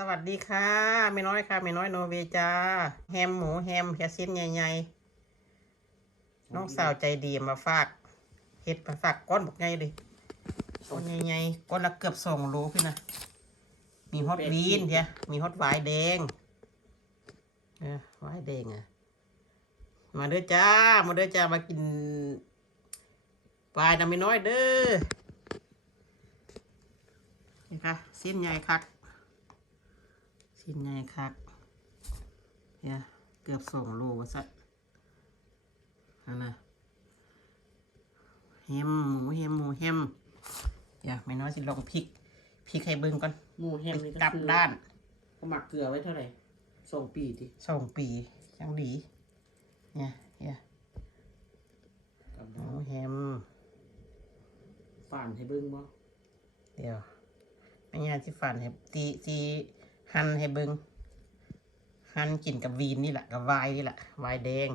สวัสดีค่ะไม่น้อยค่ะไม่น้อยโนเวย์จ้าแฮมหมูแฮมแค่ชิ้นใหญ่ๆน้องสาวใจดีมาฝากเห็ดมาฝากก้อนบอกไงเลยก้อนใหญ่ๆก้อนละเกือบสองโลพี่นะมีฮอตวีนเดียมีฮอตหวายแดงเออหวายแดงอะมาเด้อจ้ามาเด้อจ้ามากินปลายน้ำไม่น้อยเด้อนี่ค่ะ สิ้นใหญ่คัก ชิ้นใหญ่คักเนี่ยเกือบสองโลวะสัตอันน่ะแฮมหมูแฮมหมูแฮมเดี๋ยวไม่น้อยสิลองพริกพริกให้เบิ่งก่อนหมูแฮมนี่ก็กลับคือด้านเขาหมักเกลือไว้เท่าไหร่สองปีทีสองปียังดีเนี่ยเนี่ยกลับหด้ามูนแฮมฝานให้เบิ้งบ่เดี๋ยวไม่งานที่ฝันให้ตีตี หั่นให้เบิ่งหั่นกินกับวีนนี่แหละกับไวน์นี่แหละไวน์แดง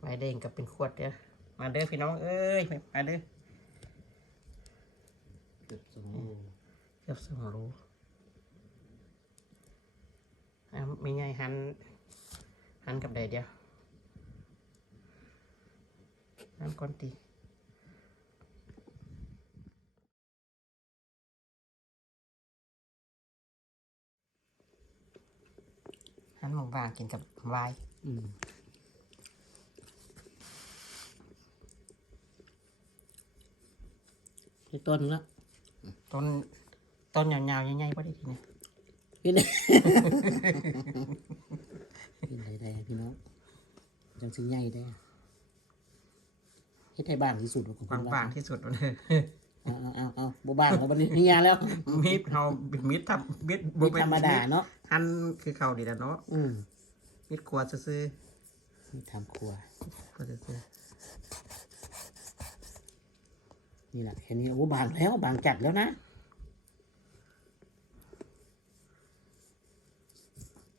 ไวน์แดงกับเป็นขวดเด้อมาเด้อพี่น้องเอ้ยมาเด้อเกือบสองโลเกือบสองโลอะมีไงหันหันกับใดเดียวหันก่อนตี หันบางๆกินกับไวน์อืมให้ต้นละต้นต้นยาวๆใหญ่ๆพอดีทีเนี้ยพี่นี่เป็นไรได้พี่น้องจังสิใหญ่ได้เฮ็ดให้บ้างที่สุดของคุณบางๆที่สุดเลย เอาเอาเอาบ่บ้างแล้วบัดนี้เฮียแล้ว มีดเรามีดทับมีดมีธรรมดาเนาะหันคือเขาดีแล้วเนาะอืมมีดขวดซื้อนี่ทำครัวๆขวดซื้อนี่แหละเห็นนี่โอ้บางแล้วบางจัดแล้วนะ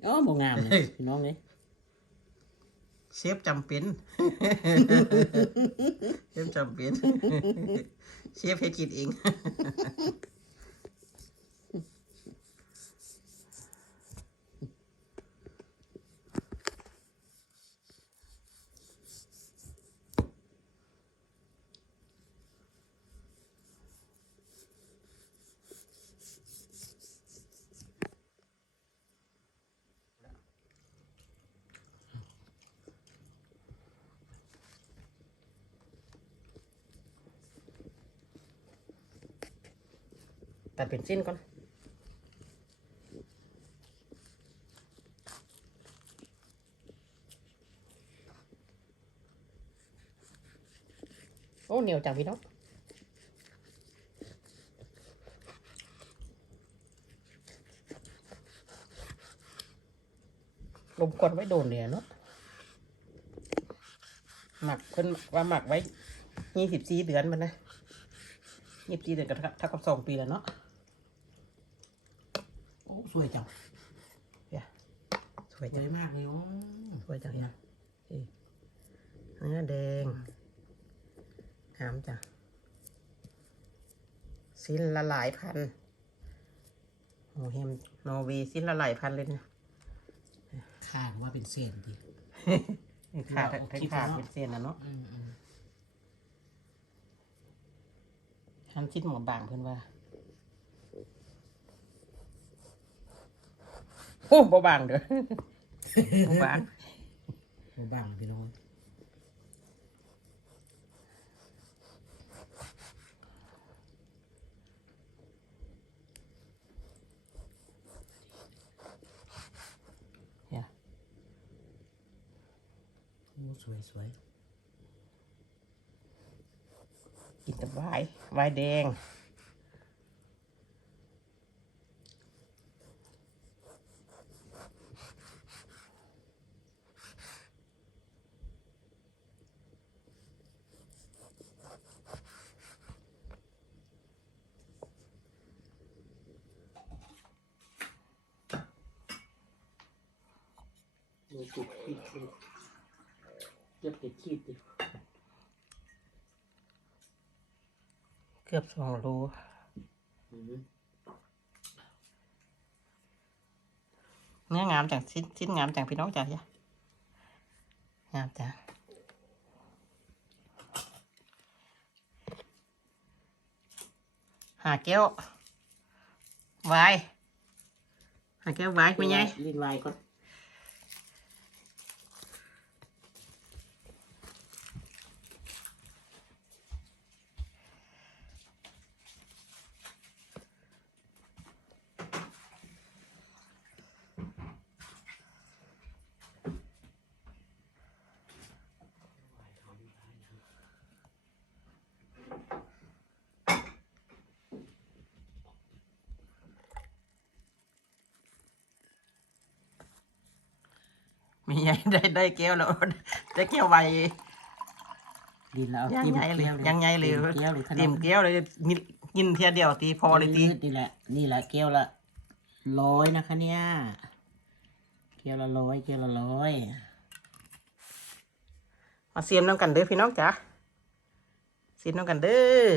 อ๋อบ่งามเลยพี่น้องเลย เชฟจำเป็น เชฟจำเป็น เชฟให้กินเอง ตัดเป็นสิ้นก่อนโอ้เหนียวจังพี่น้องลมควันไว้โดนเนี่ยเนาะหมักเพิ่นว่าหมักไว้ยี่สิบสี่เดือนมันนะยี่สิบสี่เดือนก็เท่ากับเท่ากับสองปีแล้วเนาะ อ้สวยจังสวยสจังวยมากเลยโอ้สวยจังนะนี่เนื้อแดงงามจังสิ้นละหลายพันโอ้เฮมนอร์เวย์สิ้นละหลายพันเลยนะขาดว่าเป็นเศษดิ ขาดเราเอาทั้งคิดขาดเนาะ เป็นเส้นนะเนาะอืมอืม หันชิ้นหมอบางเพื่อนว่า โอ้บ่บางเด้อบ่บางโอ้บังพี่น้องเนี่ยโอ้สวยสวยกินแต่ไวน์ไวน์แดง โอ้จุดขีดเลยเจ็บติดขีดดิเกือบสองโลอืมเนื้องามจังชิ้นชิ้นงามจังพี่น้องจ้ะยะงามจังหาแก้วไวายหาแก้วไวายไม่ไงลิ้นวายก่อน ไม่ไงได้ได้แก้วแล้วได้แก้วไวายลิ้นแล้วยังจิ้มไงเลยแก้วยังไงเลยจิ้มแก้วเลยขนเต็มมแก้วเลยมีกินเทียเดียวตีพอเลยตีนี่แหละ นี่แหละแก้วละร้อยนะคะเนี่ยแก้วละร้อยแก้วละร้อยมาเสียมน้ำกันเด้อพี่น้องจ๋าเสียมน้ำกันเด้อ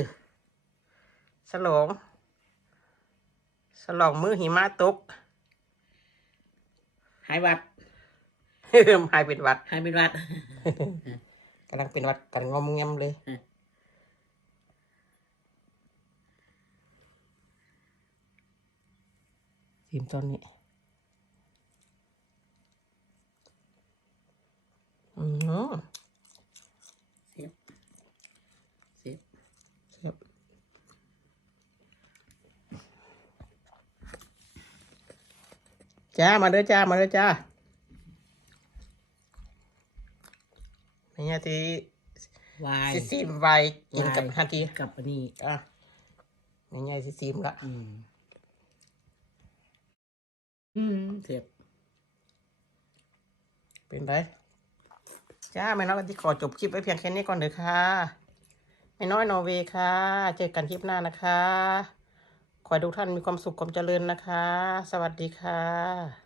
ฉลองฉลองมือหิมะตกหายหวัด หายเป็นหวัด หายเป็นหวัด กำลังเป็นหวัดกันงอมแงมเลยอืมสีมตอนนี้อืมเสียบเสียบเสียบจ้า มาเด้อจ้า มาเด้อจ้า นี่ทีวายซิซีมไวกินกับฮันทีกับอันนี้อะนี่ๆซิซีมละอืมอืมเสียบเป็นไรจ้าไม่น้อยก็ที่ขอจบคลิปไว้เพียงแค่นี้ก่อนเถอะค่ะไม่น้อยนอร์เวย์ค่ะ เจอกันคลิปหน้านะคะ ขอให้ทุกท่านมีความสุขความเจริญนะคะ สวัสดีค่ะ